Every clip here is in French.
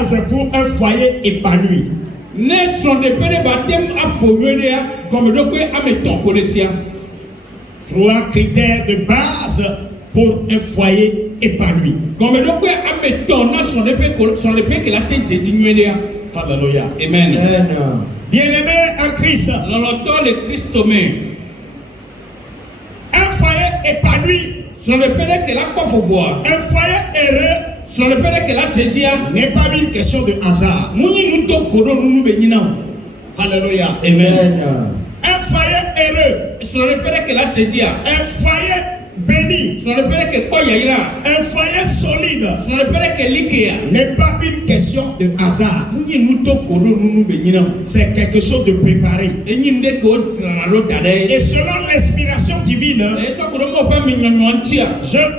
base pour un foyer épanoui. Trois critères de base pour un foyer épanoui. Alléluia. Amen. Bien-aimés en Christ. Un foyer épanoui. Un foyer heureux n'est pas une question de hasard. Alléluia. Amen. Un foyer heureux. Un foyer béni. Un foyer solide n'est pas une question de hasard. C'est quelque chose de préparé. Et selon l'inspiration divine, je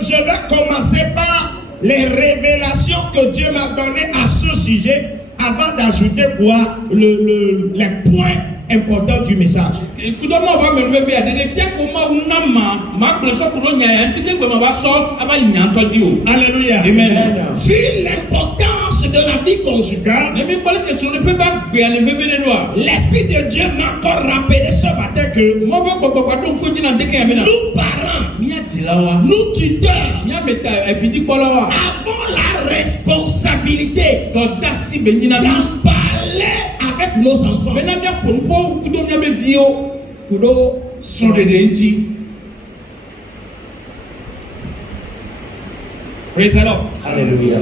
vais commencer par les révélations que Dieu m'a données à ce sujet avant d'ajouter les points important du message. Alléluia. Amen. Vu l'importance de la vie conjugale, l'Esprit de Dieu m'a encore rappelé ce matin que nous parents, nous tuteurs, avons la responsabilité d'en parler avec nos enfants. Praise the Lord. Alléluia.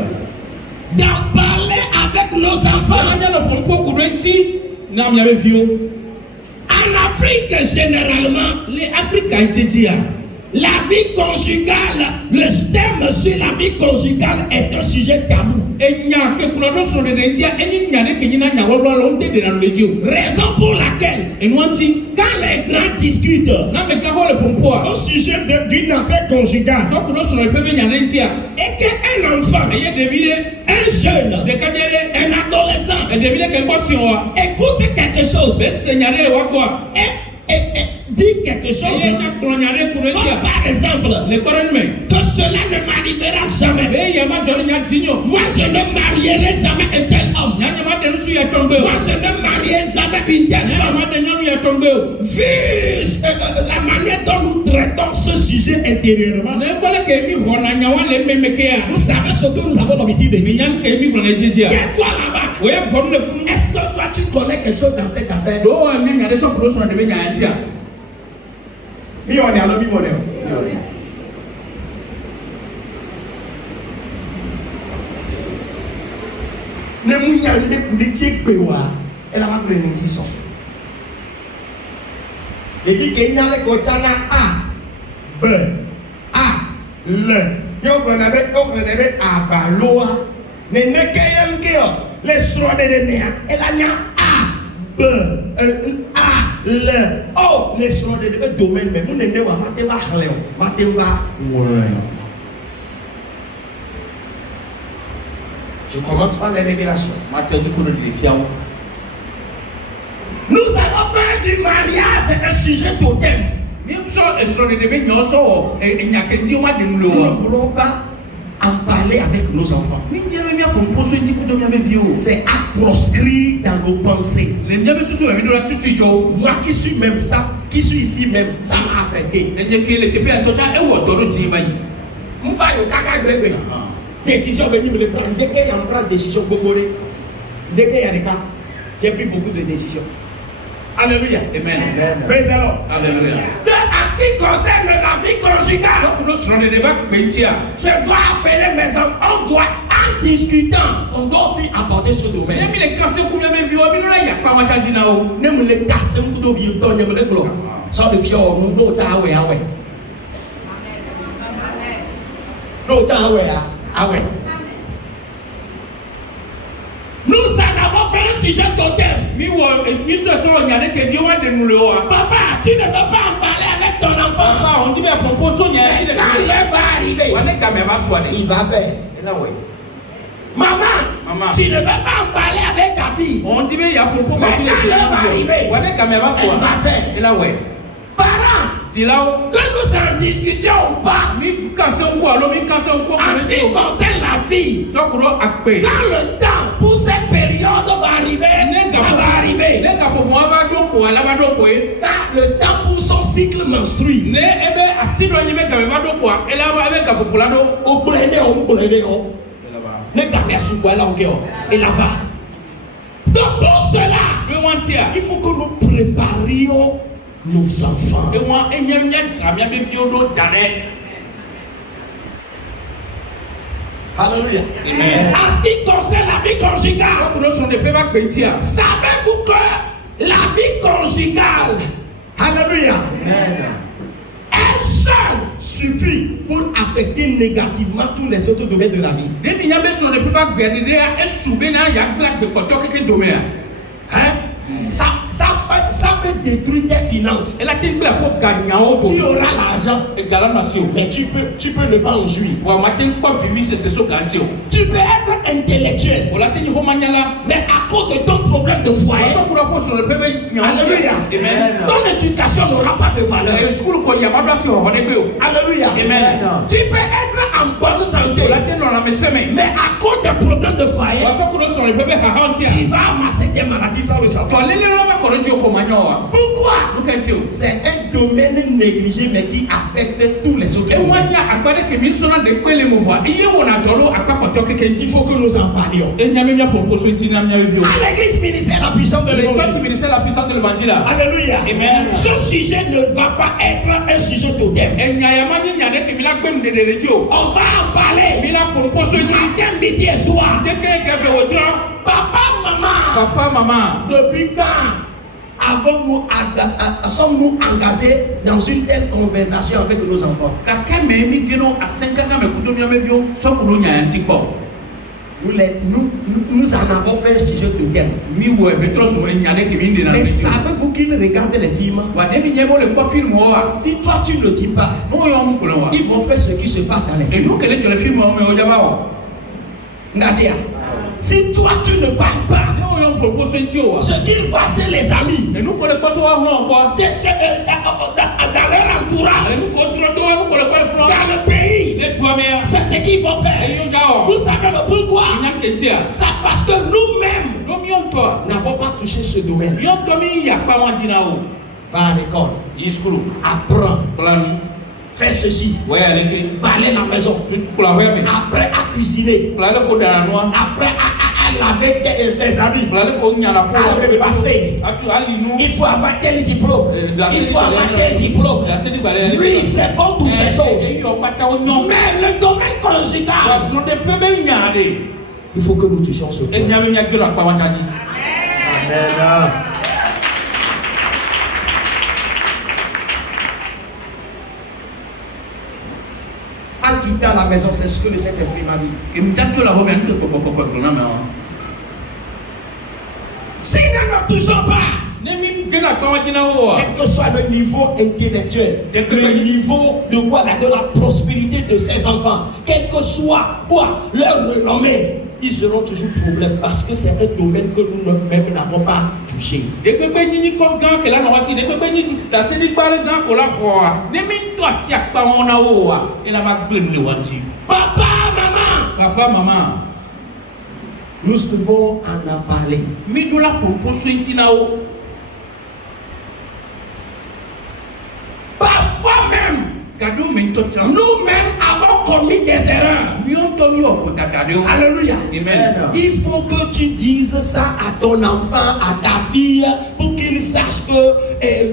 D'en parler avec nos enfants. En Afrique, généralement, les Africains disent la vie conjugale, le thème sur la vie conjugale est un sujet tabou. Raison pour laquelle, quand les grands discutent au sujet d'une affaire conjugale, et qu'un enfant, un jeune, un adolescent écoute quelque chose et dit quelque chose, comme par exemple, que cela ne m'arrivera jamais. Moi je ne marierai jamais un tel homme. Moi je ne marierai jamais une telle femme. Vu la manière dont nous traitons ce sujet intérieurement, vous savez ce que nous avons l'habitude de dire. Tiens-toi là-bas. Est-ce que toi tu connais quelque chose dans cette affaire? Mi on est alors mi on est. Ne mouilla ne koulitie bewa elle a pas pris une tisson. Et puis qu'il y a les cochana A B A L yo benabe a baloa ne nekayam kio les soins de mer elle a A B A le oh les soins de domaine mais vous n'êtes pas je commence par les révélations. Nous allons faire du mariage un sujet totem. Nous ne voulons pas en parler avec nos enfants. C'est à proscrire dans nos pensées. Moi qui suis même ça, qui suis ici même, ça m'a affecté. Décision venue me le prendre. Dès qu'il y a une décision, dès qu'il y a des cas, j'ai pris beaucoup de décisions. Alléluia. Amen. Praise the Lord. Alléluia. En ce qui concerne la vie conjugale, je dois appeler mes enfants. On doit, en discutant, on doit aussi aborder ce domaine. Ne me les casser pour bien vivre. Ne me les casser pour bien vivre. Ne me les bloquer. Sans le fior, nous n'avons pas à nous en avons fait un sujet totem. Papa, tu ne veux pas en parler avec ton enfant. Quand l'heure va arriver, il va faire. Maman, tu ne veux pas en parler avec ta fille. Quand l'heure va arriver, elle va faire. Parents, que nous en discutions ou pas, en ce qui concerne la fille, quand le temps pour cette période va arriver, ça va arriver. Car le temps pour son cycle menstrue. Donc pour cela, il faut que nous préparions nos enfants. Alléluia. Amen. En ce qui concerne la vie conjugale, savez-vous que la vie conjugale, alléluia, elle seule suffit pour affecter négativement tous les autres domaines de la vie. Hein? Ça peut détruire tes finances. Tu auras l'argent, mais tu peux ne pas en jouir. Tu peux être intellectuel, mais à cause de ton problème de foyer, alléluia, ton éducation n'aura pas de valeur. Alléluia. Tu peux être en bonne santé, mais à cause de problèmes de foyer, tu vas amasser des maladies sans le savoir. Pourquoi? C'est un domaine négligé mais qui affecte tous les autres. Il faut que nous en parlions. À l'église ministère la puissance de l'évangile. Alléluia. Amen. Ce sujet ne va pas être un sujet totem. On va en parler matin, midi et soir. Papa, maman, depuis quand sommes-nous engagés dans une telle conversation avec nos enfants? Nous en avons fait un sujet de thème. Mais savez-vous qu'ils regardent les films? Si toi tu ne dis pas, ils vont faire ce qui se passe dans les films. Nadia, si toi tu ne parles pas, ce qu'ils voient c'est les amis dans leur entourage, dans le pays, c'est ce qu'ils vont faire. Vous savez pourquoi? C'est parce que nous-mêmes n'avons pas touché ce domaine. Va à l'école, apprends, fais ceci, va aller à la maison, après à cuisiner, après à laver tes habits, à repasser. Il faut avoir tel diplôme, il faut avoir tel diplôme. Oui, c'est bon toutes ces choses. Mais le domaine conjugal, il faut que nous touchions ce point. Amen. À quitter à la maison, c'est ce que le Saint-Esprit m'a dit. Si nous ne touchons pas, quel que soit le niveau intellectuel, le niveau de quoi, de la prospérité de ses enfants, quel que soit quoi, leur renommée, ils seront toujours problème parce que c'est un domaine que nous-mêmes n'avons pas touché. Papa, maman, nous devons en parler. Parfois même, nous-mêmes avons commis des erreurs. Alléluia. Amen. Il faut que tu dises ça à ton enfant, à ta fille, pour qu'il sache que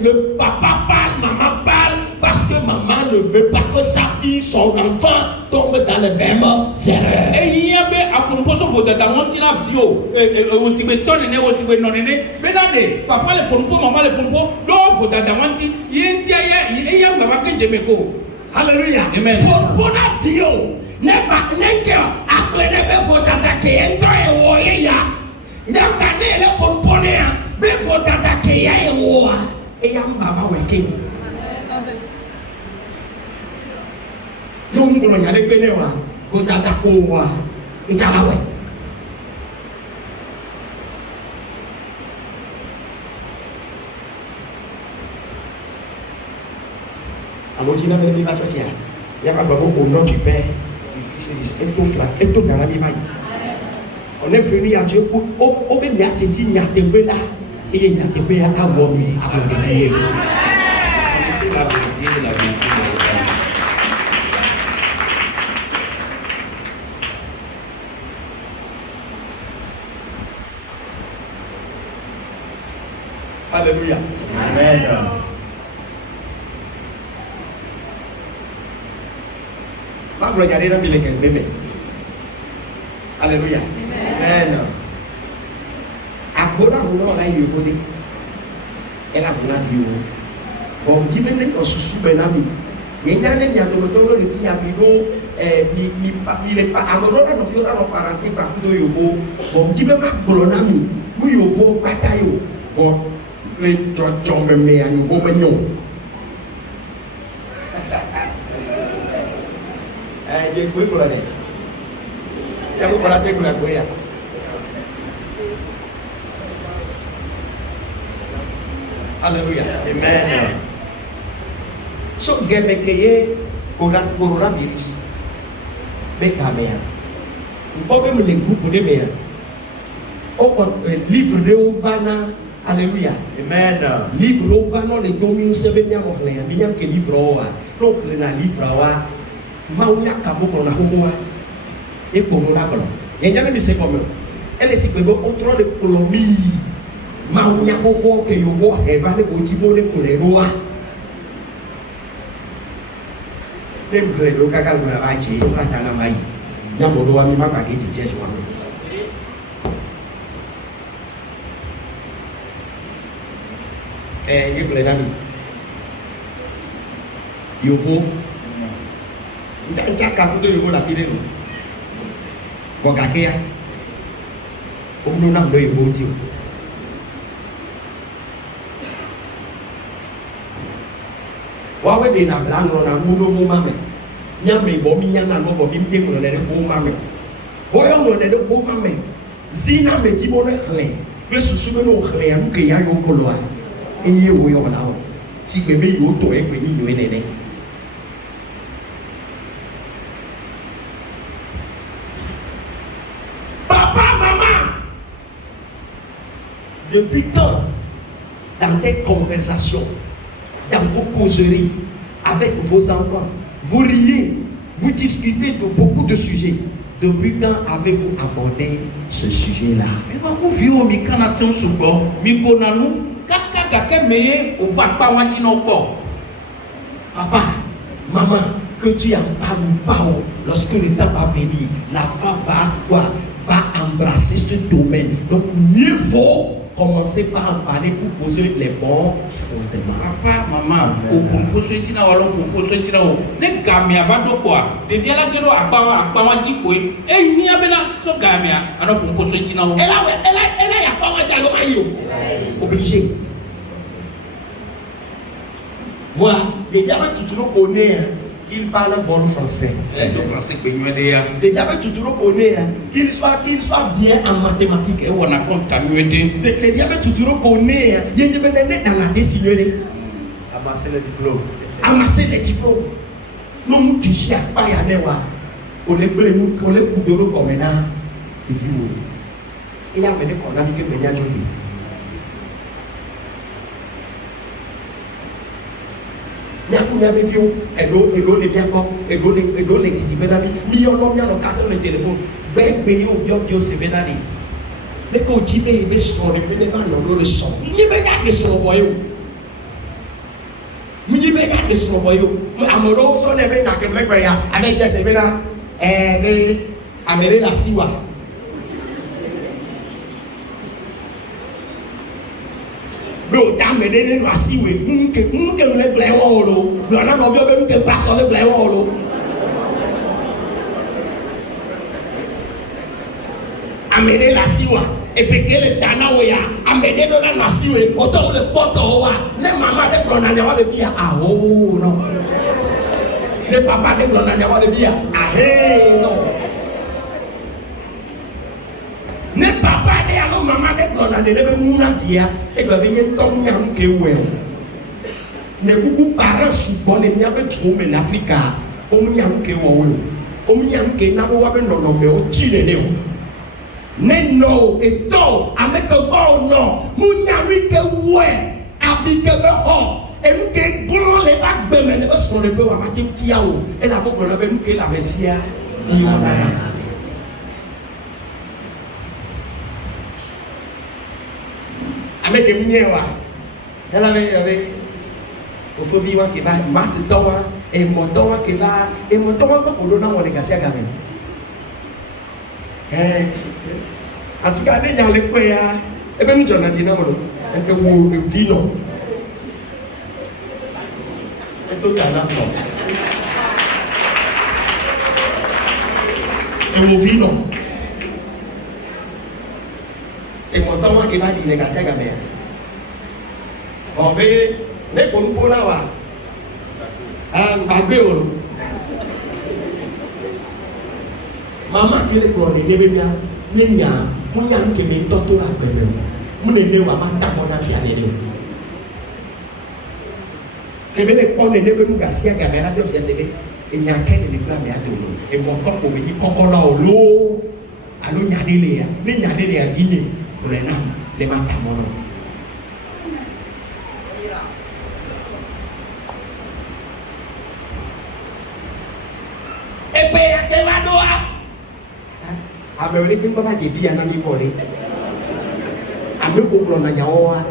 le papa parle, maman parle, parce que maman ne veut pas que sa fille, son enfant, tombe dans les mêmes erreurs. Alléluia. Amen. Pour la vie, n'est pas n'importe après ne pas faut attaquer un temps et oya. Donc quand elle est pour ponner, ben faut attaquer ya et oya. Et ya baba weke. Non on y a des bénéwa, faut attaquer oya. Et ça là ouais. Alors tu n'as pas de bâtiment. Il y a pas beaucoup au nom du Père, du Fils et du Saint-Esprit. Et tout dans la vie. On est venu à Dieu pour obéir à tes signes, à tes bélas. Et il y a des bélas à vomir, à pleurer. Alléluia. Amen. Ma gloria era mille che bene. Alléluia. Amen. Agora uno la yobode. Ela kuna dio. Bon jibene ko susu benami. Yenya ne nya to le fi abido mi le pa amorora no fiora no para que pa kudo yovo. Bon jibe ma bolonami. Mu yovo patayo. Bon le chombe me ani ho menyo. Dia kue pula deh. Yang aku pernah gula kue ya. Haleluya. Amen. So game keye coronavirus. Beta meya. Obe mu le grupo de meya. O livre de ovana. Alléluia. Amen. Livre ovana le domingo sebenya ko le. Binyam ke livre owa. Donc le na livre owa. Maunya kaboko na homoa e corona balo yenya me se comme elle se kwebo otro de colonie maunya homo ke yovo eva le ojibo le koleroa nem kredo kaka ngura bachi o fata na mai nyamoro wa mi maka ke ji jesu wa ye plena mi yovo Nchaka kudo yuko na pile no. Wakakea. Omno na ndo yuko tio. Wawe de na blanco na muno mo mame. Nyame bo mi nyana no bo mi mtengo no le bo mame. Boyo no le bo mame. Zina me tibo na khle. Be susu no khle ya nke ya yo kolo a. Eye wo yo la o. Si bebe yo to e pe ni yo nene. Depuis quand, dans des conversations, dans vos causeries, avec vos enfants, vous riez, vous discutez de beaucoup de sujets. Depuis quand avez-vous abordé ce sujet-là? Papa, maman, que tu en parles ou pas, lorsque le temps va venir, la femme va embrasser ce domaine. Donc, mieux vaut commencer par en parler pour poser les bons fondements. Papa, maman, au composo etina walo composo etina o ne gamia va do quoi de dia la gero agbawa jiko e nia bena so gamia ano composo etina o elle ya pas waja lo mayo obligé. Moi, les diamants tu connais qu'il parle bon français. Le français que nous avons. Les diamants tu connais qu'il soit bien en mathématiques. Et on a compté à nous. Les diamants tu connais il y a des dans la décision. Amasser les diplômes. Amasser les diplômes. Nous nous disons pas y aller voir. On les coudons comme un an. Et puis il y a des qu'on a mis que Bénia Jolie. Nyame viu ego le biako ego le titi benami million no biano kasa le téléphone be yo bio se benani le ko jibe be so le be ba no le so ni be ya de so boyo mi be ya de so boyo amoro so ne be na ke be ya ame je se bena be amere la siwa be o ja me de no asiwe nke le ble won lo lo na no bi o be nke paso le ble won lo amede la siwa e pe ke le dana wo ya amede do na asiwe o to le poto wa ne mama de bro na nya wa le bia ah oh no ne papa de bro na nya wa le bia ah hey no ne papa de alo mama de bro na de be mu na dia e ba be nye tom nyam ke we ne kuku para sugbon ne nya be tro me na Africa o mu nyam ke wo we o mu nyam ke na wo wa be no no me o chi ne ne o Neno et to avec bon non munyami ke we abike be ho enu ke glon le bak be men be so le be wa ma tim tiawo e la ko glon be nu ke la mesia ni ona avec minyewa ela be ofobi wa ke ba mat to wa e mo to wa ke ba e mo to wa ko do na mo de gasia ga men en tout cas, les gens les croient, et bien nous avons dit non, et vous dites non. Et tout à l'heure, et vous dites non. Et mon temps, qui va dire les gars, c'est la mère. Bon, mais, les qu'on peut là, maman qui est pour les bien, Nenya, munya nuke mentoto la bebe. Munene wa mata mona fi anene. Kebele ko nene be nuga sia kamera do fi sebe. Enya kene le plan me atolo. E mo ko ko be kokola olo. Alo nyadele ya. Ni nyadele ya ginye. Le na le mata mona. Ebe ya ke va doa. Amewele kimba majibi anami bore. Ameko blona nyaoa.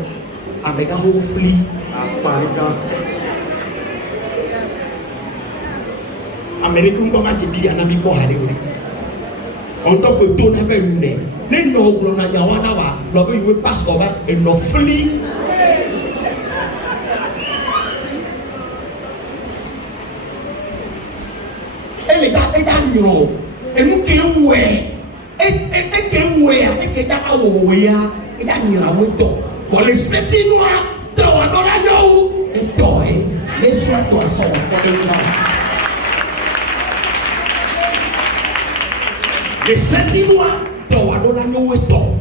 Ameka ho fli parika. Amerika kimba majibi anami bo hade ori. On top de ton appel ne. Ne no blona nyaoa na wa. Lo be iwe pass over e no fli. Ele da miro. Enu ke we. Et ya awo ya ya nyira moto ko le setinoa do adora yo e do e le soto so ko de na le setinoa do adora yo e do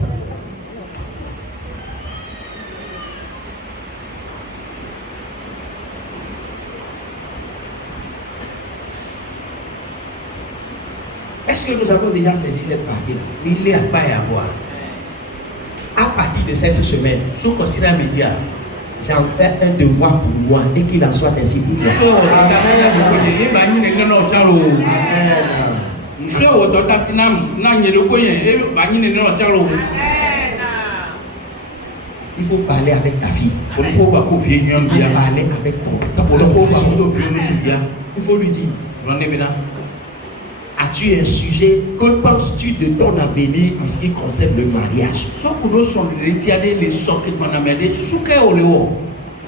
Est-ce que nous avons déjà saisi cette partie-là? Il n'y a pas à voir. À partir de cette semaine, Sous considère média. j'en fais un devoir pour moi et qu'il en soit ainsi pour toi. Il faut parler avec ta fille. Il faut parler avec ton. Il faut lui dire. As-tu un sujet? Que penses-tu de ton avenir en ce qui concerne le mariage?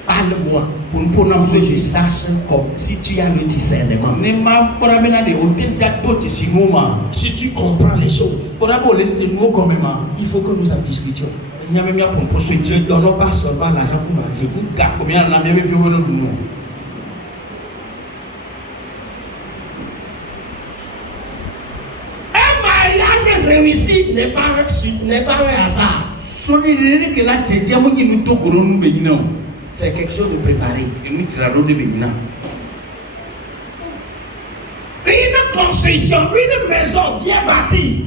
Parle-moi pour que je sache comme si tu as le discernement. Si tu comprends les choses, il faut que nous en discutions. Ne donnons pas seulement l'argent pour manger. Réussite n'est pas un hasard. C'est quelque chose de préparé. Une construction, une maison bien bâtie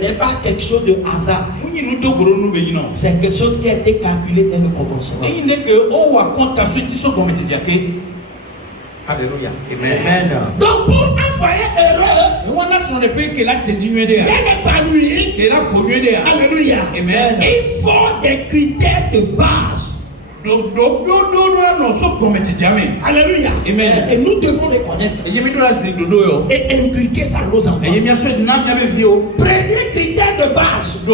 n'est pas quelque chose de hasard. C'est quelque chose qui a été calculé dès le commencement. Alléluia. Amen. Donc pour un foyer heureux, il y a l'épanouissement. Alléluia. Amen. Il faut des critères de base. Alléluia. Amen. Et nous devons les connaître et inculquer ça à nos enfants. Premier critère de base. Ou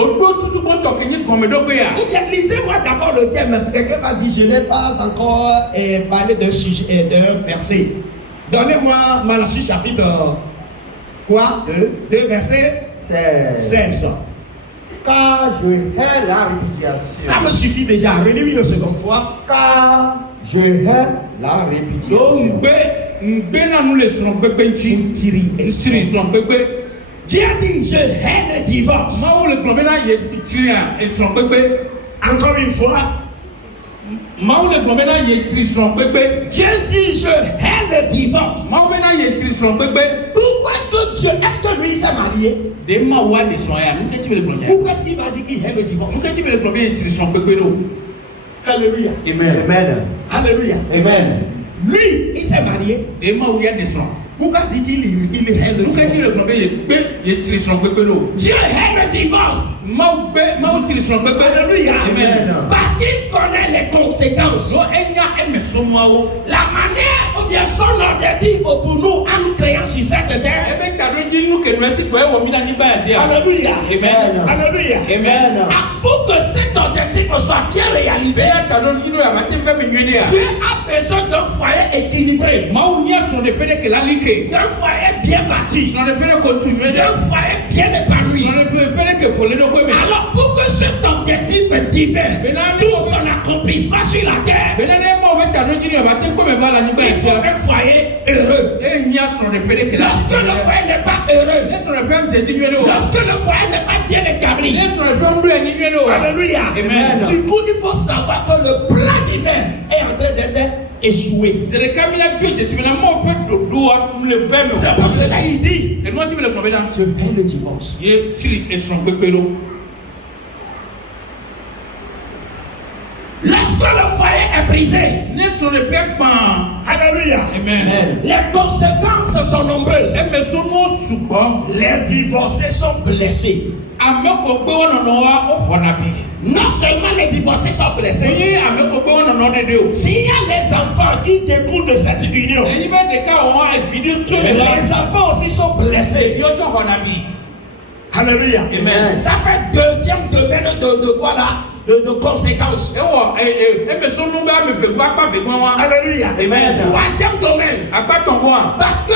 bien lisez-moi d'abord le thème. Quelqu'un m'a dit, je n'ai pas encore parlé d'un sujet, d'un verset. Donnez-moi Malachie chapitre quoi? 2 verset 16. Car je hais la répudiation. Ça me suffit déjà. Relis-le une seconde fois. Car je hais la répudiation. Dieu a dit, je hais le divorce. Encore une fois. Dieu dit je hais le divorce. Pourquoi est-ce que Dieu, est-ce que lui s'est marié? Pourquoi est-ce qu'il va dire qu'il hait le divorce? Alléluia. Amen. Alléluia. Amen. Lui, il s'est marié. Pourquoi dit-il il hait le divorce? Dieu hait le divorce. Alléluia. Amen. Parce qu'il connaît les conséquences. La manière ou bien son objectif pour nous en nous créant sur cette terre. Alléluia. Amen. Alléluia. Amen. Pour que cet objectif soit bien réalisé, Dieu a besoin d'un foyer équilibré, d'un foyer bien bâti, d'un foyer bien épanoui. Alors pour que cet objectif divin trouve son accomplissement sur la terre, il faut un foyer heureux. Lorsque le foyer n'est pas heureux, lorsque le foyer n'est pas bien établi, alléluia. Amen. Du coup, il faut savoir que le plan divin est en train d'être échoué. C'est pour cela qu'il dit je hais le divorce. Lorsque le foyer est brisé, alléluia. Amen. Les conséquences sont nombreuses. Les divorcés sont blessés. Non seulement les divorcés sont blessés, s'il y a les enfants qui découlent de cette union, les enfants aussi sont blessés. Alléluia. Amen. Ça fait deuxième domaine de quoi là? De conséquences. Alléluia. Amen. Troisième domaine. Parce que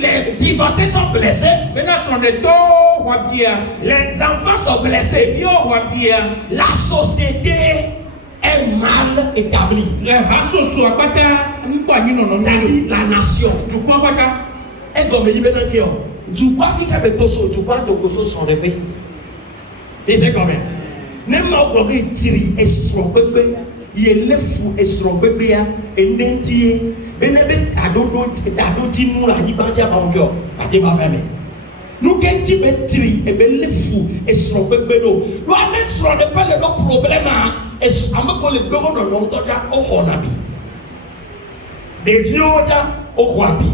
les divorcés sont blessés, les enfants sont blessés, la société est mal établie. C'est-à-dire la nation. Du quoi vite avec toi, du quoi de quoi sont répétés. Et c'est combien? Même au globe tiri estro bébé, il est fou estro bébé ya, et n'entier, et n'ebe adodo timu la yibantia banjo, à des mafame. Nous qu'est tiri et ben le fou estro bébé do. Nous avons estro de pas le problème à est à me coller le bon nom toja au honabi. Des vieux au wabi.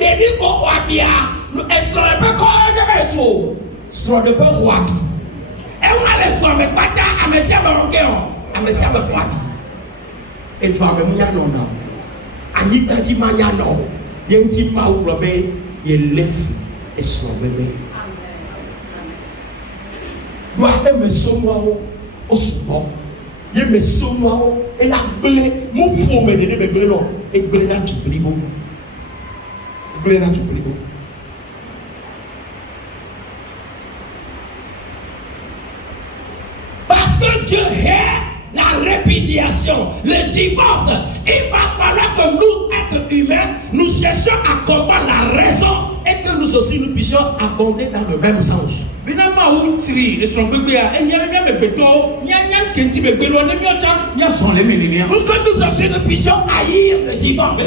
Des vieux au wabi a, nous estro de pas coller de tout. Estro de pas wabi. Et on a les trois, mais pas ta, à me servir mon cœur, à me servir quoi. Et toi, mais moi, non, non. Ani tati mania non. Yenti ma ou lobe, ye lef et son bébé. Doit me sommo au souvent. Ye me sommo et la blé, mon pour me donner mes blés, et blé na tu plibo. Blé na tu plibo. Parce que Dieu hait la répudiation, le divorce. Il va falloir que nous, êtres humains, nous cherchions à comprendre la raison et que nous aussi nous puissions abonder dans le même sens. Pour que nous aussi nous puissions haïr le divorce.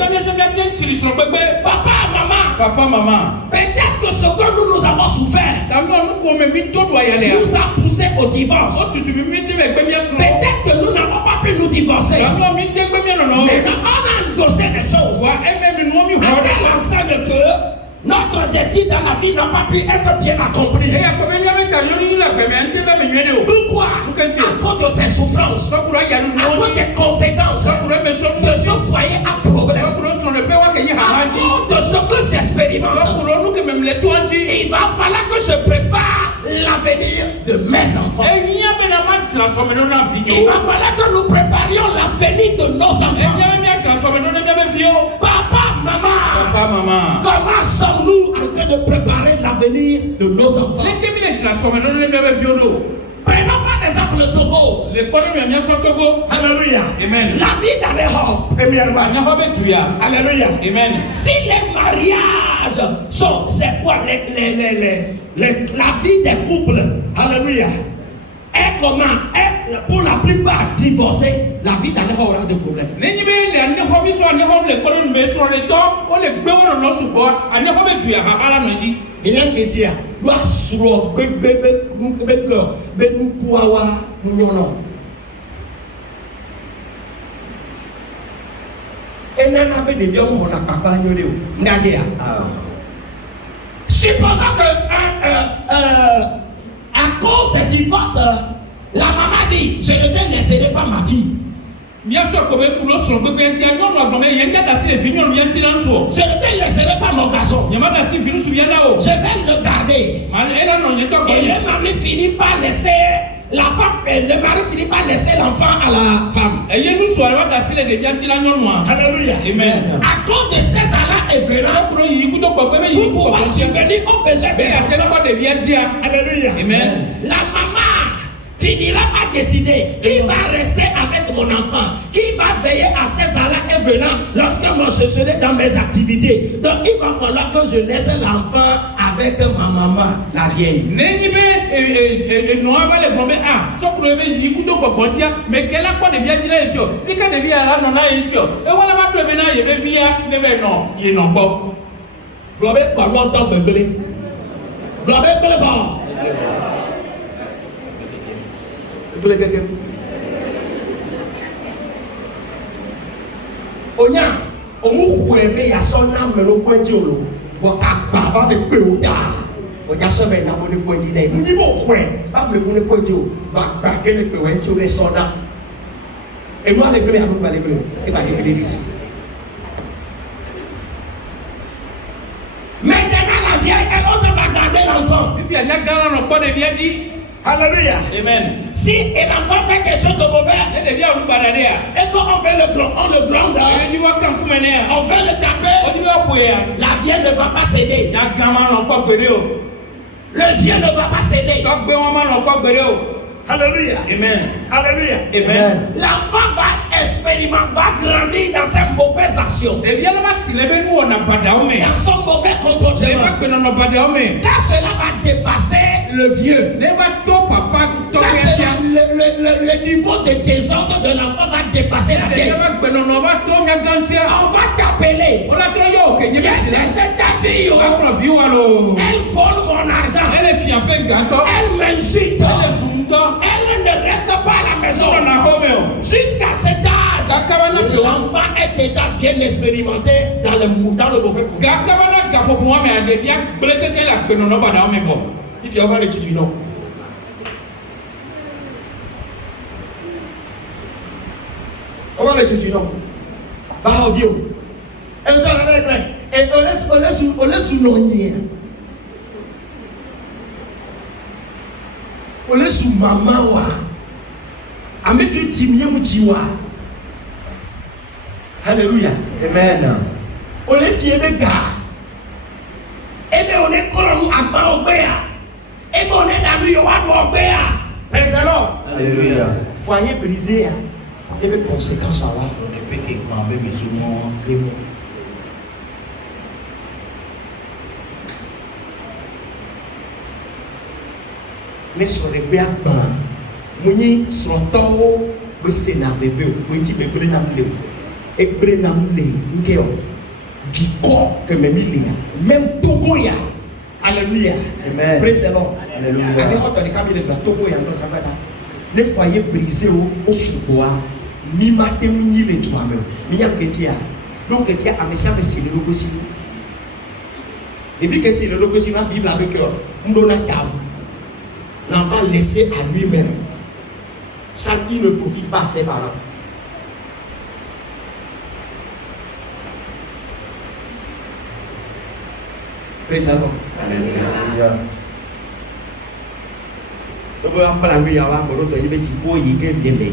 Papa, maman, peut-être que ce que nous avons souffert nous a poussé au divorce. Peut-être que nous n'avons pas pu nous divorcer. Mais on a endossé des choses. On enseigne que notre objectif dans la vie n'a pas pu être bien accompli. Pourquoi? À cause de ces souffrances, à cause des conséquences de ce foyer à problème, à cause de ce que j'expérimente. Il va falloir que je prépare l'avenir de mes enfants. Il va falloir que nous préparions l'avenir de nos enfants. Papa, maman, comment sommes-nous en train de préparer l'avenir de nos enfants? Prenons par exemple le Togo. Alléluia. Amen. La vie dans les hommes, premièrement. Alléluia. Amen. Si les mariages sont, c'est quoi la vie des couples, alléluia, est comment? Pour la plupart divorcés, la vie dans les hors aura des problèmes. Il y a un qui dit, doit sur bébé, supposons que à cause des divorces, la maman dit, je ne te laisserai pas ma fille. Je ne te laisserai pas mon garçon. Je vais le garder. Et le mari finit par laisser la femme, le mari finit par laisser l'enfant à la femme. Alléluia. Amen. À cause de ces allant et venant, vous pouvez subvenir aux besoins des enfants. Alléluia. Amen. La maman finira par décider qui va rester avec mon enfant, qui va veiller à ses allants et venants lorsque moi je serai dans mes activités. Donc il va falloir que je laisse l'enfant avec ma maman, la vieille. Mais quelle a quoi de bien dire si quand devient là non a et voilà ma de venir il devient ne non il non pas blabé pas longtemps bébé blabé fort onya omuhwebe ya sona melo kweji olo wakababa me pe oda onya so me na mo ni kweji na ni mo hwe ba me mo ni kweji o ba ke ni pe we ncho le soda enu ale gbe ya mo ba le gbe e ba ke gbe ni maintenant la vieille elle va garder l'enfant si elle a gardé l'enfant de vieille. Alléluia. Amen. Si l'enfant fait quelque chose de mauvais, et quand on fait le grand, on fait le taper, la vieille ne va pas céder. Le vieux ne va pas céder. Alléluia. Amen. Alléluia. Amen. L'enfant va expérimenter, va grandir dans ses mauvaises actions. Dans son mauvais comportement. Car cela va dépasser le vieux. Car le niveau de désordre de l'enfant va dépasser la vieille. On va t'appeler. Viens chercher ta fille. Elle vole mon argent. Elle m'insulte. Elle ne reste pas à la maison. Jusqu'à cet âge, l'enfant est déjà bien expérimenté dans le mauvais comportement. If you ever let you know. I want to let you know. But how you? And unless you know here. Unless you mama wa. I make you timia mujiwa. Hallelujah. Amen. Unless you be God. Ebe on est colon agba obéa. Ebe on est dans lui wa obéa. Praise the Lord. Alléluia. Foyer brisé. Ebe conséquences à la. Ne serait bien pas. Muni srotawo bese na beve wenti bebre na mle. Ebre na mle nkeo. Du corps que mes milliers, même Togo ya. Alléluia. Amen. Praise the Lord. Alléluia. Allez, on te dit qu'il y a Togo ya dans Jabada. Les foyers brisés au sous-bois. Mi maté ni le toi-même. Mi a ketia. Donc ketia a message de c'est le logo si. Et puis que c'est le logo si la Bible avec eux. M'dona tab. L'enfant laissé à lui-même. Ça il ne profite pas à ses parents. Praise the Lord. Alléluia. Donc on va parler à la mort de petit boy qui est bien bé.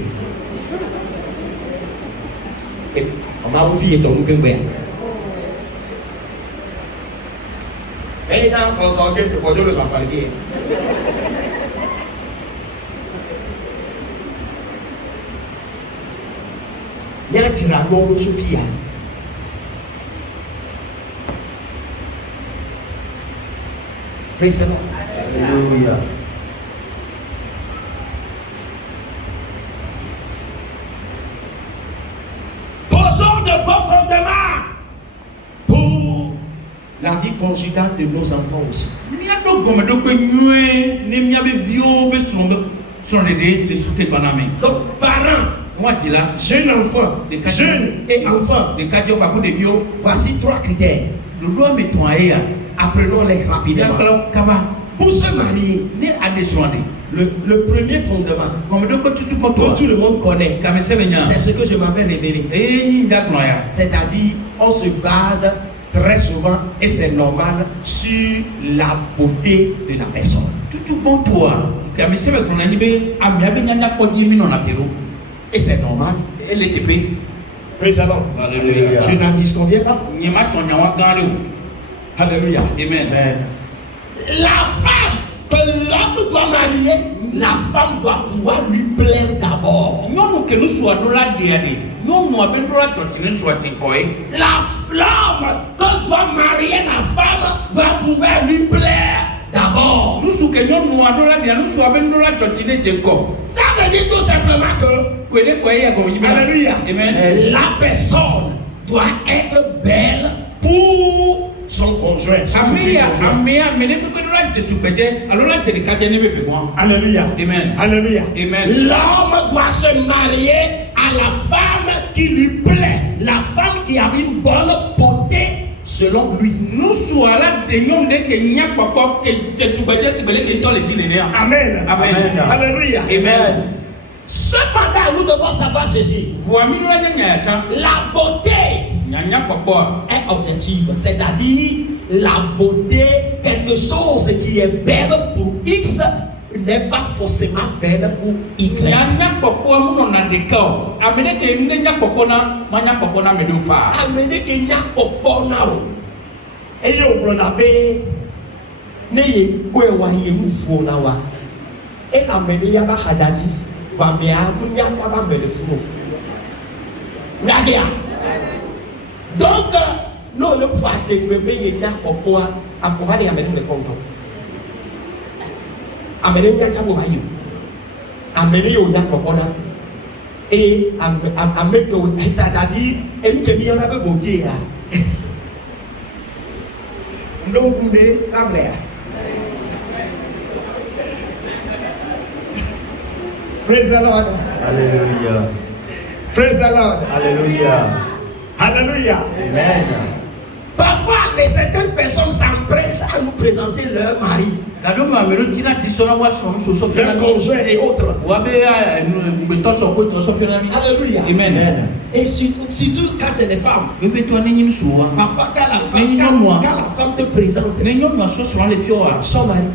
Et on va vous fier ton cœur bien. Et dans faut sortir pour faire le safari. Il y a un tirage de Sophia. Praise the Lord. Alléluia. conjugale de nos enfants aussi. Donc, parents, jeunes enfants, jeunes et enfants, voici 3 critères. Apprenons-les rapidement. Pour se marier, le premier fondement que tout le monde connaît, c'est ce que je m'avais révélé. C'est-à-dire, on se base très souvent, et c'est normal, sur la beauté de la personne. Et c'est normal. Praise the Lord. Alléluia. Je n'en disconviens pas. Alléluia. Amen. La femme que l'homme doit marier, la femme doit pouvoir lui plaire d'abord. L'homme que doit marier la femme doit pouvoir lui plaire d'abord. Ça veut dire tout simplement que Alléluia. Amen. La personne doit être belle pour son conjoint. Alléluia. Amen. Alléluia. Amen. L'homme doit se marier à la femme qui lui plaît, la femme qui a une bonne beauté selon lui. Amen. Amen. Alléluia. Amen. Cependant, nous devons savoir ceci. La beauté est objective, c'est-à-dire la beauté, quelque chose qui est belle pour X n'est pas forcément belle pour Y. Donc, nous ne pouvons pas développer à pouvoir aller amener le compte. Amener le compte. Amener le compte. Et amener le compte. C'est-à-dire, elle nous dit, on a peu beauté. Donc, vous devez l'air. Praise the Lord. Alléluia. Praise the Lord. Alléluia. Alléluia. Amen. Parfois, certaines personnes s'empressent à nous présenter leur mari, leur conjoint et autres. Alléluia. Amen. Et surtout quand c'est des femmes. Parfois, quand la femme te présente son mari,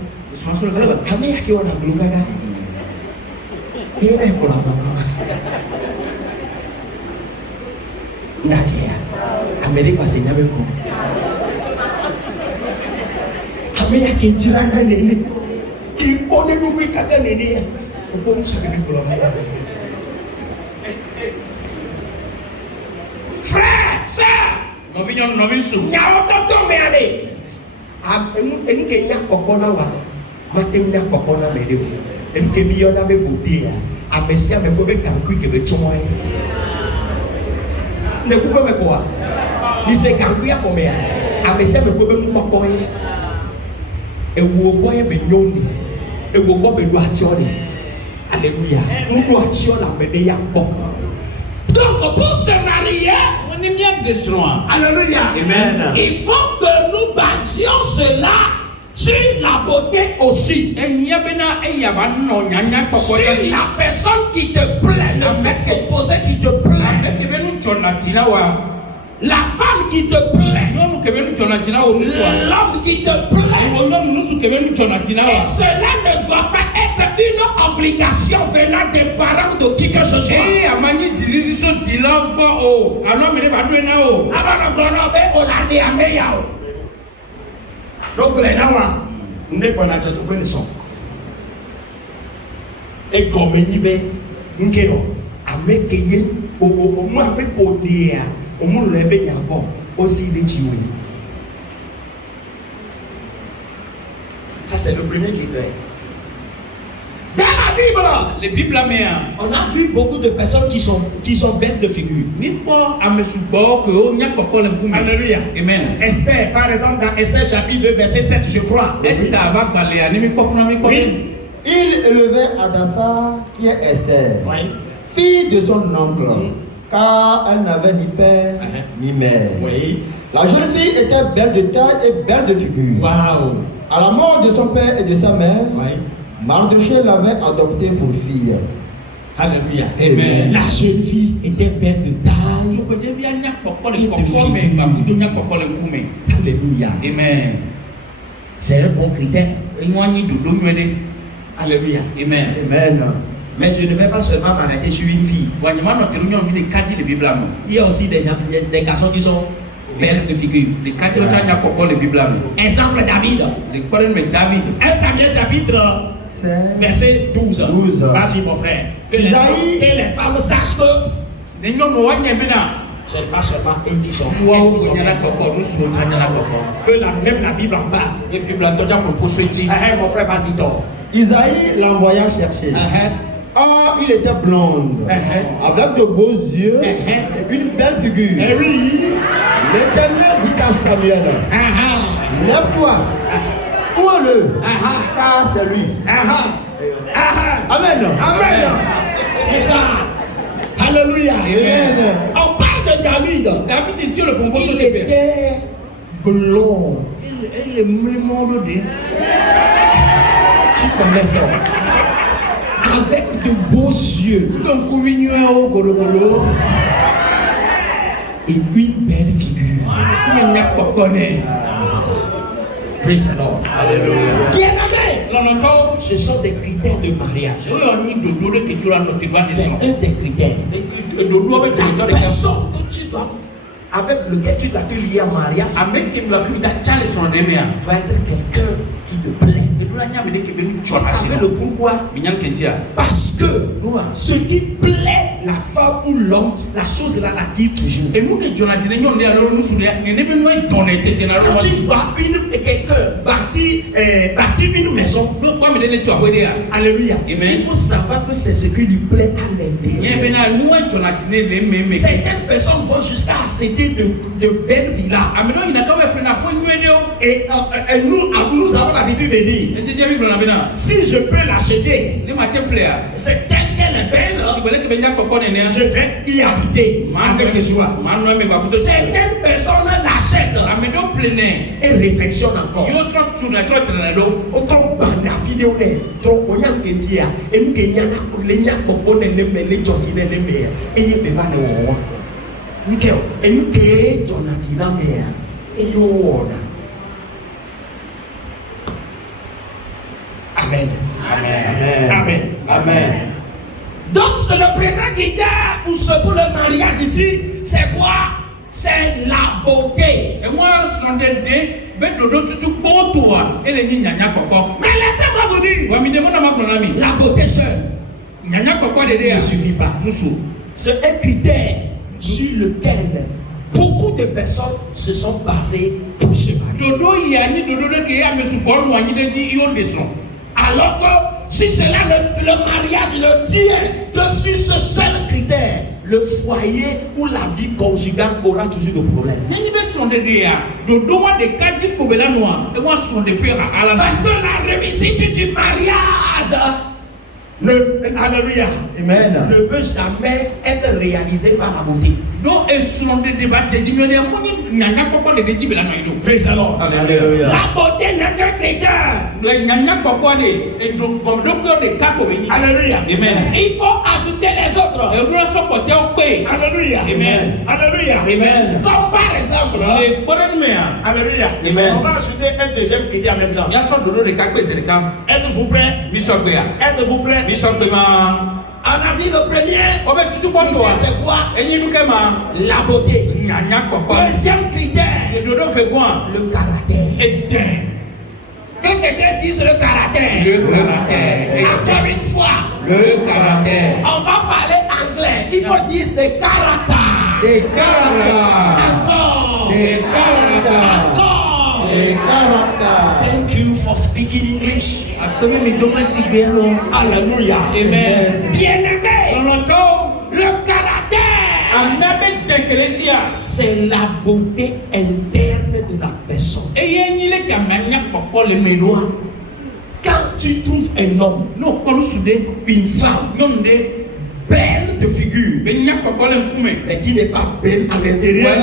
Amérique passe n'avait quoi. Amérique qui tire un nez, qui pone le bruit qu'à un nez, on peut se faire pour la maille. Frère, sœur, nous venons, n'y a autant de merde. Nous qui n'y a pas qu'on a wa, maintenant n'y a pas qu'on a merde. Nous qui n'y a pas de beauté, après ça, mais pour que quelqu'un qui veut choisir. Ne pouvez pas quoi? Ni c'est quand il y a combien? Après ça, mais pour que nous pas quoi? Et vous voyez bien yoni, et vous voyez bien doitioni. Alléluia. Nous doitions la médaille bon. Donc pour se marier, on est bien décevant. Alléluia. Amen. Il faut que nous basions cela sur la beauté aussi. Sur la personne qui te plaît, le sexe opposé qui te plaît. La femme qui te plaît, l'homme qui te plaît. Et cela ne doit pas être une obligation venant des parents de qui que ce soit. Donc les dames, nous ne pouvons pas trouver le son. Et comme il y a un kéo, avec qui au moins avec Odea, au moins le bébé n'a pas aussi les tuer. Ça c'est le premier critère. Dans la Bible, Les Bibles on a vu beaucoup de personnes qui sont bêtes de figure. Alléluia. Amen. Esther, par exemple, dans Esther chapitre 2, verset 7, je crois. Oui. Il élevait Adassa, qui est Esther, fille de son oncle, car elle n'avait ni père ni mère. Oui. La jeune fille était belle de taille et belle de figure. Wow. À la mort de son père et de sa mère, Mardochée l'avait adoptée pour fille. Alléluia. Amen. La jeune fille était belle de taille. Alléluia. Amen. C'est un bon critère. Alléluia. Amen. Amen. Mais je ne vais pas seulement m'arrêter sur une fille. Il y a aussi des garçons qui sont belles de figure. Exemple David. 1 Samuel chapitre verset 12. Vas-y mon frère. Que les femmes sachent que ce n'est pas seulement eux qui sont que même la Bible en parle. Mon frère, vas-y donc. Isaïe l'envoya chercher. Or, il était blonde, avec de beaux yeux et une belle figure. Eh oui. L'Éternel dit à Samuel, lève-toi, ouvre-le, car c'est lui. Amen. Amen. C'est ça. Alléluia. Amen. On parle de David. David est Dieu le bon Il était blond. Il est mort de Dieu. Tu connais ça. Avec de beaux yeux. Et une belle figure. Praise the Lord. Alléluia. Bien-aimé, ce sont des critères de mariage. C'est un des critères. La personne que tu dois, avec lequel tu dois te lier en mariage, va être quelqu'un qui te plaît. Tu savais le pourquoi? Parce que ce qui plaît la femme ou l'homme, la chose là l'attire toujours. Quand tu vois quelqu'un bâtir une maison, alléluia, il faut savoir que c'est ce qui lui plaît à l'intérieur. Certaines personnes vont jusqu'à accéder de belles villas. Et nous avons l'habitude de dire, si je peux l'acheter, c'est tel qu'elle est belle, je vais y habiter avec joie. Certaines personnes l'achètent et réflexionnent encore. Amen. Amen. Amen. Amen. Donc le premier critère pour le mariage ici, c'est quoi? C'est la beauté. Et moi, je suis mais laissez-moi vous dire, la beauté seule ne suffit pas. C'est un critère sur lequel beaucoup de personnes se sont basées pour se marier. Alors que si c'est là le mariage ne tient que sur ce seul critère, le foyer ou la vie conjugale aura toujours de problèmes. Parce que la réussite du mariage alléluia, Amen, ne peut jamais être réalisée par la beauté. Praise the Lord. Alléluia. La beauté n'est qu'un critère. Alléluia. Amen. Il faut ajouter les autres. Alléluia. Amen. Alléluia. Amen. Comme par exemple, alléluia. Amen. On va ajouter un deuxième critère maintenant. Êtes-vous prêts? Êtes-vous prêts? On a dit le premier, c'est quoi? La beauté. Deuxième critère, le caractère. Quand quelqu'un dit le caractère, encore une fois, le caractère. On va parler anglais. Il faut dire des caractères. Des caractères. Encore. Des caractères. Encore. Des caractères. Thank you for speaking English. Alléluia. Amen. Bien-aimé, le caractère, c'est la beauté interne de la personne. Quand tu trouves un homme, une femme, belle de figure, mais qui n'est pas belle à l'intérieur,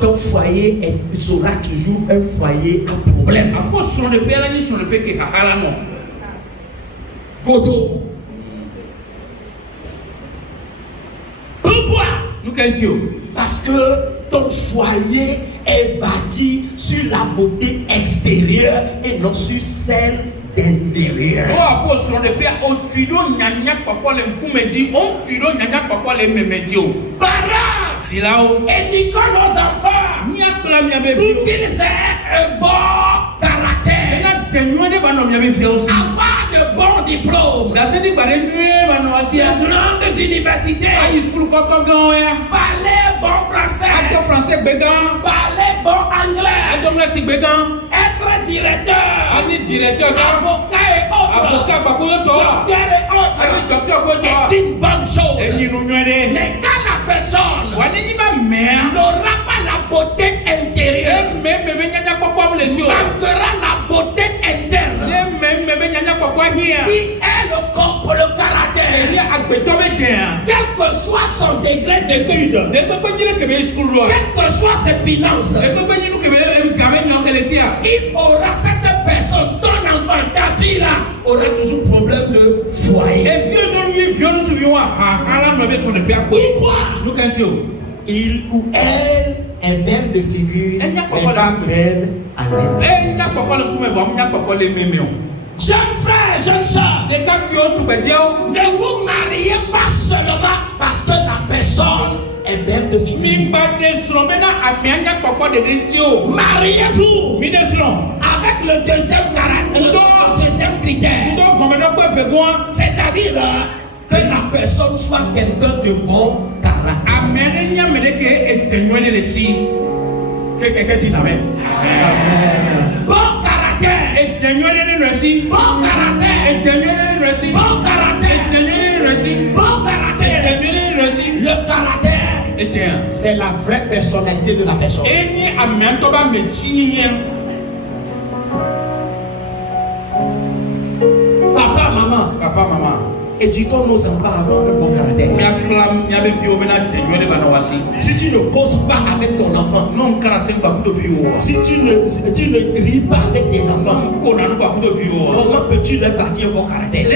ton foyer sera toujours un foyer à problème. Godo. Pourquoi? Parce que ton foyer est bâti sur la beauté extérieure et non sur celle d'intérieur. Parents, éduquons nos enfants pour qu'ils aient un bon caractère, avoir de bons diplômes, de grandes universités, parler bon français, parler bon anglais, être directeur, avocat et autres, docteur et autres, est une bonne chose. Mais quand la personne n'aura pas la beauté intérieure, manquera la beauté interne, qui est le caractère, quel que soit son degré d'études, quelles que soient ses finances, il aura cette personne, ton enfant, ta fille là, aura toujours problème de foyer. Pourquoi? Il ou elle est belle de figure, mais pas belle à l'intérieur. Jeunes frères, jeunes sœurs, ne vous mariez pas seulement parce que la personne est belle de figure. Mariez-vous avec le deuxième caractère, le deuxième critère, c'est-à-dire que la personne soit quelqu'un de bon caractère. Que quelqu'un dise amen. Bon caractère. Bon caractère. Le caractère, c'est la vraie personnalité de la personne. Papa, maman. Éduquons nos enfants à avoir un bon caractère. Si tu ne causes pas avec ton enfant, si tu ne ris pas avec tes enfants, comment peux-tu leur bâtir un bon caractère?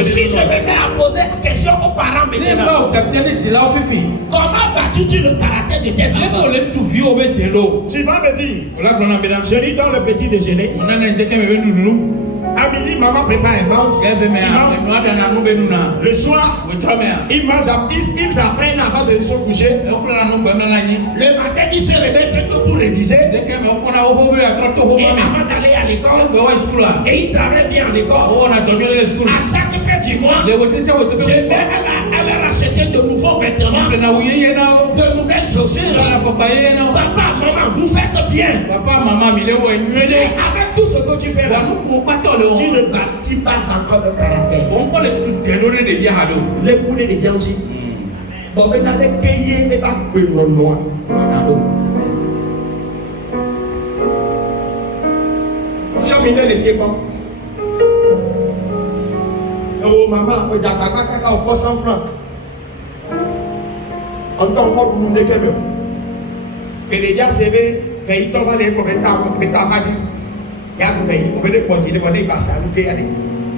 Si je me mets à poser la question aux parents maintenant, comment bâtis-tu le caractère de tes enfants? Tu vas me dire, je lis dans le petit déjeuner. À midi, maman prépare un manche. Le soir, ils apprennent avant de se coucher. Le matin, ils se réveillent très tôt pour réviser. Et avant d'aller à l'école, et ils travaillent bien à l'école. À chaque fin du mois, je vais à leur acheter de nouveaux vêtements, de nouvelles chaussures. Papa, maman, vous faites bien. Avec tout ce que tu fais là, tu ne bâtis pas encore le caractère. Les poulets de viande aussi. Bon, mais dans les pays, il va le noir. Chaminer les pieds quoi? Oh maman, on dit à 100 francs. On t'en va pour nous décaler. Et les gars, c'est vrai, ils t'en vont les commentaires, mais t'as pas dit. Ya ku fei o bele ko ti de bole ba sa lu ke ade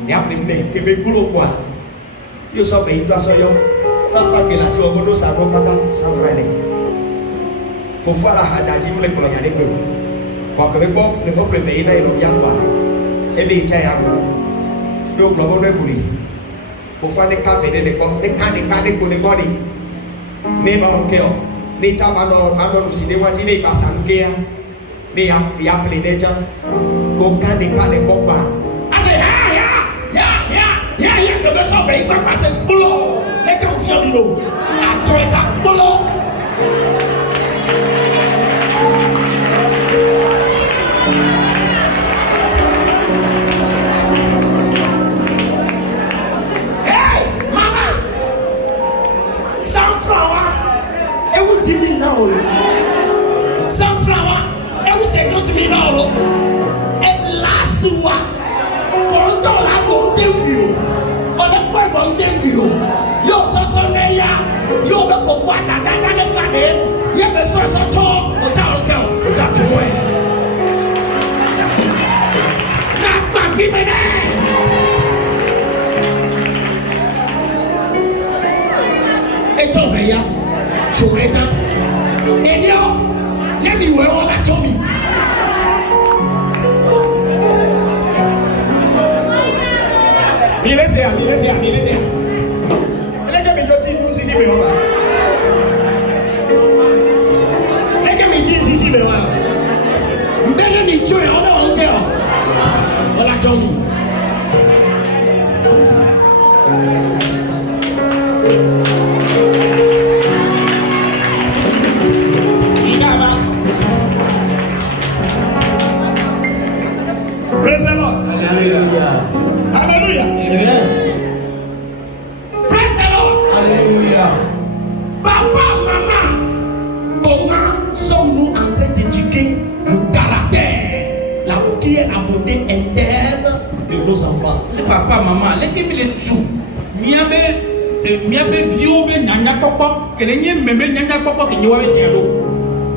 ya plim ne ke be kulo kwa yo so fei do so yo sa fa ke la si o bodo sa ro pata sa ro ne fo fa la ha da ji mu le ko ya de pe ko ke be bo le ko pre fei na lo ya kwa e be cha ya ro yo lo bo le buli fo fa ne ka be de ko ne ka de ko ne body ne ba o ke o ne cha ma no si de wa ti ne ba sa lu ke ya ne ya ple de ja ko kane kokba. I say, yeah, to be so very quick. I said, bulo, let them feel you know. I try to bulo.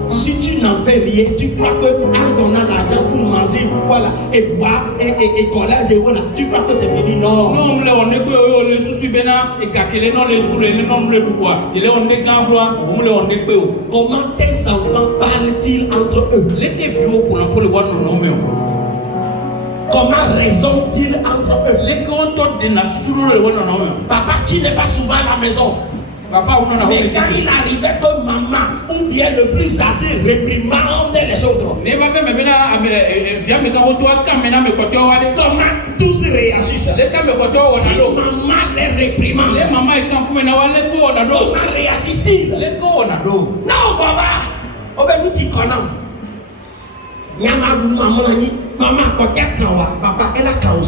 Si tu n'en fais rien, tu crois que en donnant l'argent pour manger, voilà, et boire, et coller, et voilà, tu crois que c'est fini? Non. Non, on est que les sous-sous bena et kakele non les schools les non le quoi. Il est on est quand gloire, on est que. Comment tes enfants parlent-ils entre eux? Les vieux pour le voir non mais. Comment raisonnent-ils entre eux? Les comptes de la sourd le voir non mais. Papa qui n'est pas souvent à la maison. Papa, mais quand il arrivait que maman ou bien le plus âgé réprimande les autres, comment tous réagissent? Si maman les réprimande, comment réagissent-ils? Non, papa, maman, papa, elle a quand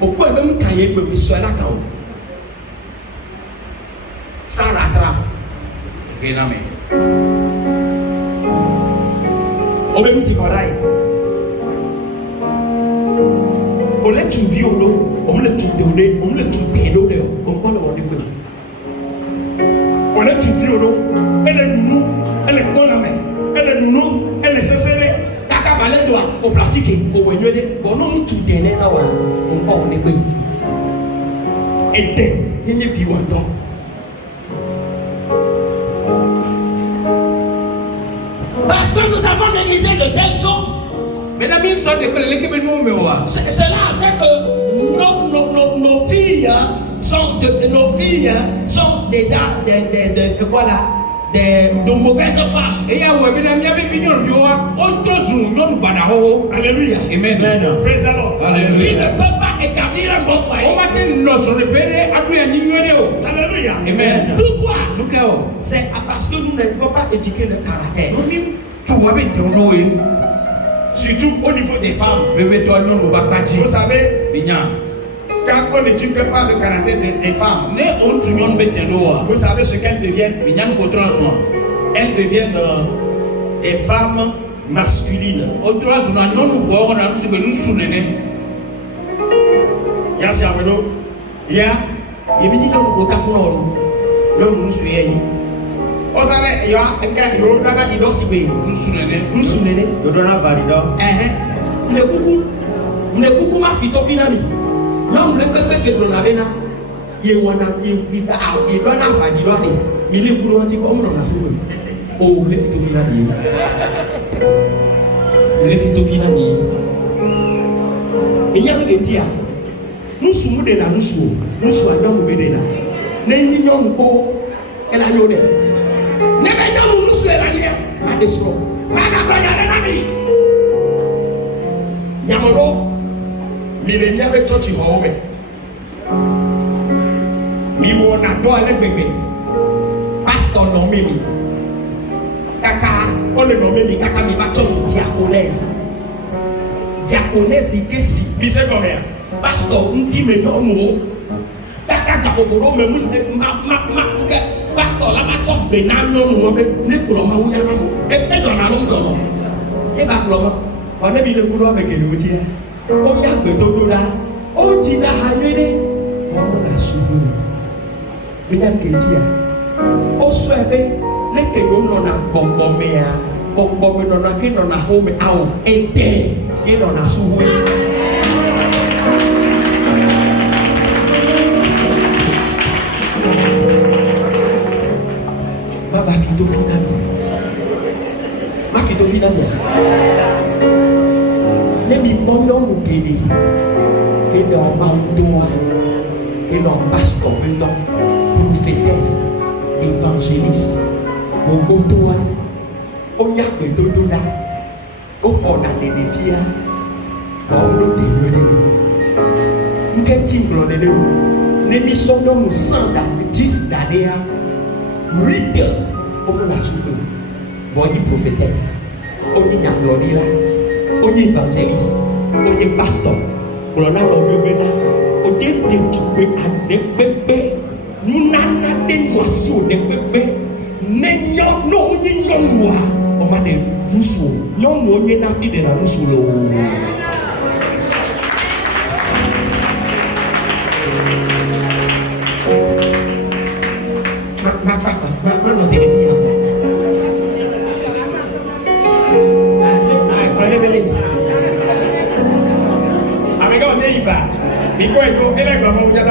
pourquoi même quand il me soit là quand ça rattrape. On va dire pareil. On le tue violo, on le tue donné, on le tue pédo, on parle de quoi? On le tue violo, elle est nounou, elle est bonne main, elle est nounou, elle est cessée. Kaka balé doit au pratiquer, au wenye, on nous tue donné là, on parle de quoi? Et dès, il y a vivant donc. Parce que nous avons négligé de telles choses. Cela a fait que nos filles sont déjà de mauvaises femmes. Alléluia. Amen. Praise the Lord. Alléluia. Qui ne peut pas établir un bon foyer. Alléluia. Amen. Pourquoi? C'est parce que nous ne pouvons pas éduquer le caractère. Surtout au niveau des femmes. Vous savez, quand on n'éduque pas le caractère des femmes, vous savez ce qu'elles deviennent? Elles deviennent des femmes masculines. Vous savez, il y a un gars qui a dit aussi, nous souvenez. Ne coucou ma fito finami. Non, ne peut pas que l'on avait là. Il y a un badilani. Il est pour nous dire comme on a joué. Oh, les fito finami. Les fito finami. Il y a un gars. Nous sommes de là, nous soyons de là. Nous sommes beaux. Elle a eu des. Ne venons nous sur la lière. À des slots. Yamoro, millénaire avec Toti Home. Miwo na do ale bébé. Pasteur nommé mi. Kaka, on le nommé mi kaka mi ba Toti diaconesse. Diaconesse que si, bise combien? Pasteur nti me no mo. Kaka kaboboro me ma pasteur la ma so benano mo be ne pro ma wuya na mo. E jona lo njono. E ba pro ma. On a mis le boulot avec les outils. On y a que tout là. On dit la hanede. On l'a suivi. Mesdames et messieurs, on souhaite les que nous n'avons pas bombé. Bombé dans la qui n'en a pas mais à aider. Et n'en a souhaité. dans Bandoa et dans pasteur, prophétesse, évangéliste, au Botoa, au Yahweh Dodola, au Hona de Nevia, au Lode de nous qu'est-il glorieux de nous? L'émission dont nous sommes 10 d'années, 8 heures, comme on a soutenu. Voyez prophétesse, on dit Gloria, on dit évangéliste, on dit pasteur, on a nommé on dit détruit à des bébés, nous n'avons des moissons des bébés, nous n'avons pas on m'a dit nous sommes, nous n'avons pas de la nous sommes. Ma téléphone. Amigo, on y va. Mais quoi, elle est maman, vous avez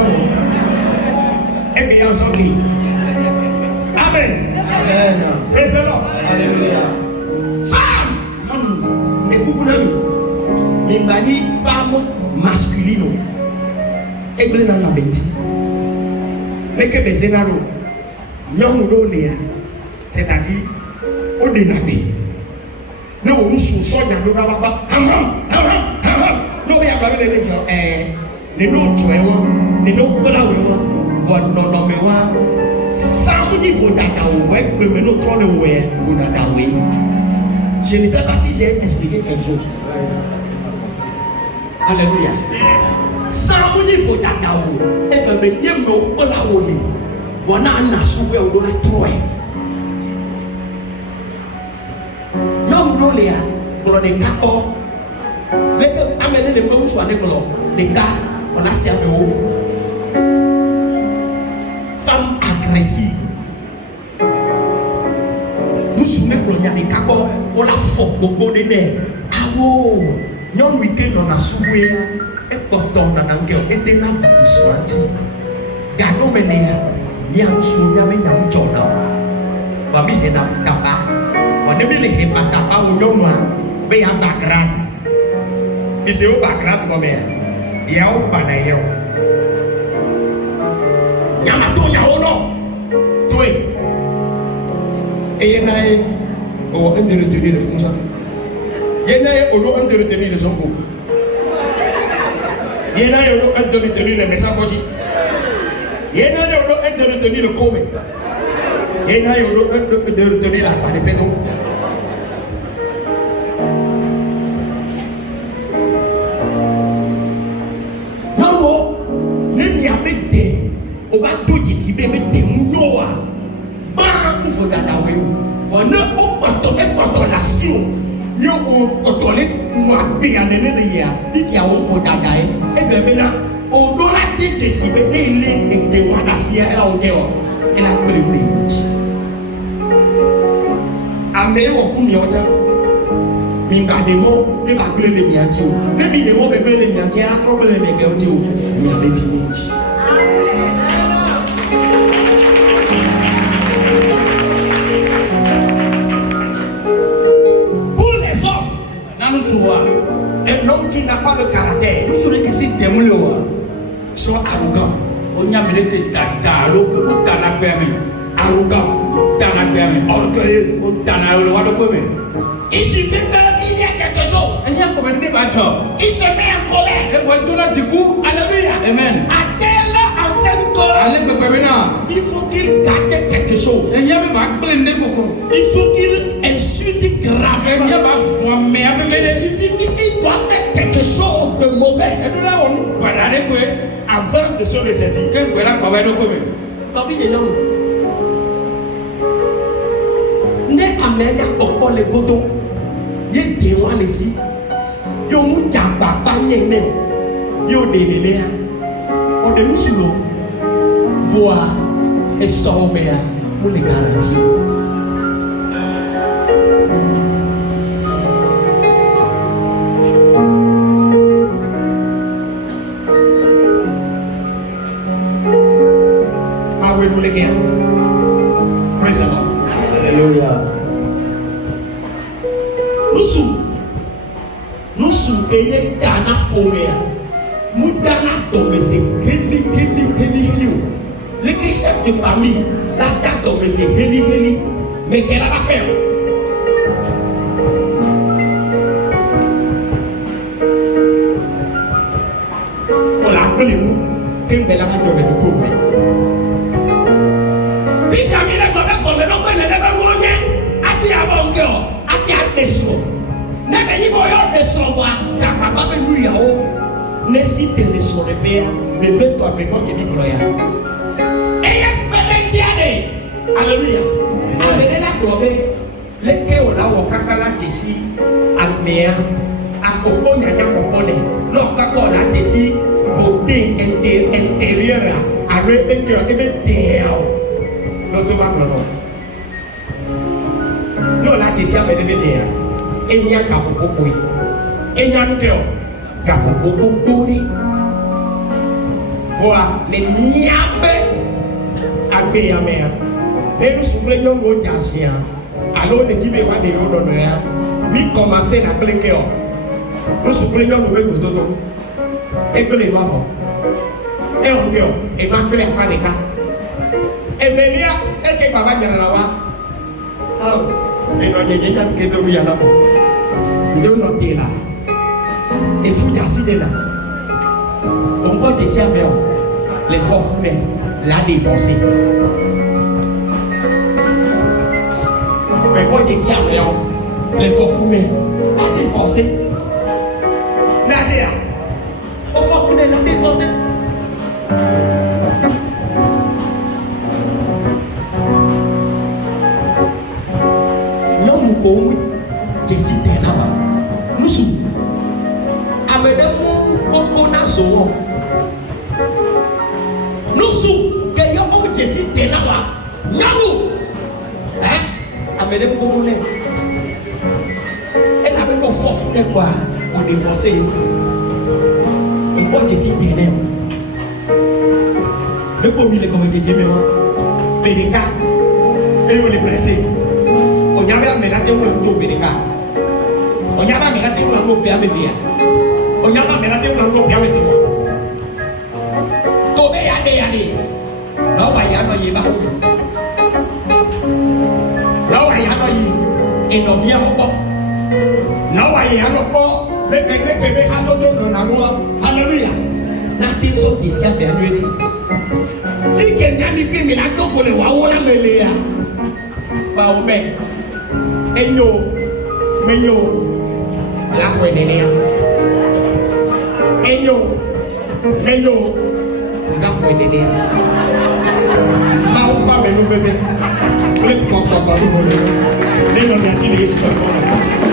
et bien ensemble. Amen. Amen. Praise the Lord. Alléluia. Femme. Mais beaucoup d'amis. Mais mani femme masculine. Et bien dans la bête. Mais que des énards. Non, c'est-à-dire au dénaté. Non, nous sommes nous n'avons pas. Non, il y a pas de gens. Les noms les noms de la voix, non, mais sans niveau d'Ataoué, le nom trop de ouais, pour d'Ataoué. Je ne sais pas si j'ai expliqué quelque chose. Alléluia. Sans niveau d'Ataoué, et que le yem no pour la oué. Wana na suwe udola troe. Non udolia, bolo de kapo. Leke amene le mbo so ane bolo de ka wana sia de o. Femme agressive. Nous soumet bolo nya de kapo, ola fo bobo de ne. Awo, non weekend na suwe e poto na ngeo e de na buswanti. Gano menea. Yang sunya me nyam jona wa mi he na tapa wa ne mi le he patapa wo nyonwa be ya background bi se o background ko me ya o ba na ye o nyama to nya o no to e na e o ndere de le fonsa ye na e o do ndere de le zongo ye na e o do ndere de le message il y a un de retenir le commun. Il y a un de retenir la part de pédo. Non, il n'y a pas de. On va tout ici, mais des mounois. Bah, il faut d'aller. Voilà, on va tomber contre la sion. Nous, on va tomber moi bien en énergie. Il y a un faux d'aller. Et bien maintenant. Au dollar de si il est de Wanasia, elle a pris. Amé au Kumiota, Mingademo, les baclés les miatio, les minimums bébés les miatia, trop les mégatio, il y a des filles. Pour les hommes, dans le soir, un homme qui n'a pas de caractère, nous sommes que si démolio. Soit arrogant. On y a mis que tata, l'eau que tana permis. Arrogant, tana permis. Orgueilleux, tana le roi de commun. Il suffit qu'il y a quelque chose. Il y a comme un débat. Il se met en colère. Et voilà, tout là, du coup, alléluia. Amen. À telle enseigne que il faut qu'il garde quelque chose. Il faut qu'il insulte gravement. Il suffit qu'il doit faire quelque chose de mauvais. Et nous là, on va aller avant de se ressaisir. Voilà, pas de commun. Papi, il est là. Ne amène pas les gotons. Il y a des gens ici. Il y a des gens qui il y a des gens on est nous sur l'eau. Voir et sauver pour les garantir. Praise the Lord. Alléluia. Nous sommes ayés dans la pomée. Moudana tombe c'est heli. Les chefs de famille, la date tombe c'est heli. Mais qu'elle a pas fait. On l'a appelé nous, qu'elle me l'a fait tomber de cours. Si jamais la tombe comme non, elle n'est pas loin. A qui a bon cœur, a qui a des soins. N'a pas dit bon, il y a des soins. T'as pas venu là-haut. N'hésite pas sur le père, mais mets-toi avec moi qui dit gloire. Et il y a pas d'entier. Alléluia. Amenez la globe. Les kéo là au kakala tesi, amea, akoko nyanya kokone. L'okako la tesi, beauté intérieure, avec un cœur qui est déo. L'automate non. Non la tesi avec des déo. Et il y a kapoko koi. Et il y a un cœur. Kapokokori. Voilà, les niabe abeyamea. Et nous soufflons nos mots d'argent. Alors, les tibés vont des jours d'honneur. Mi commencer à appeler. Nous soufflons nos mots de dodo. Et que les doigts vont. Et on dit, et ma clé pas de cas. Et Vélia, et que papa de la loi. Ah, et nous y a qui est de lui à la mort. Nous notons là. Et fou d'acider là. On peut te servir les forfunés, la défoncer. Mais quand tu servir les forfunés, la défoncer. Nadia, au forfuné, la défoncer. Non, nous pouvons décider là-bas. Nous sommes. Nous sommes gagnants comme Jessie Tenawa. Nous, hein? Amenez vous connaissez. Elle avait nos forces quoi pour défoncer. On voit Jessie Tenawa. Le premier est comme Jessie Tenawa. Bénéka. Et on est pressé. On y avait amené la tête pour le dos Bénéka. On y avait amené la tête pour le dos Bénéka. On y a pas mélanger pour l'eau bien mettre moi. Tobé yade. Là où il y a no yeba. Là où il y a no yi et no vient au bord. Là où il y a no bord, le bébé a no don na loi. Alléluia. Na ti so ti sia perdu. Si quelqu'un mi pe mi la to ko le wa wo la mele ya. Ba o be. Enyo. Menyo. La ko ne ne ya. Enyo, nggak mau ini. Mau apa menu bebek? Klik kok boleh. Ini nonton sini suka kok.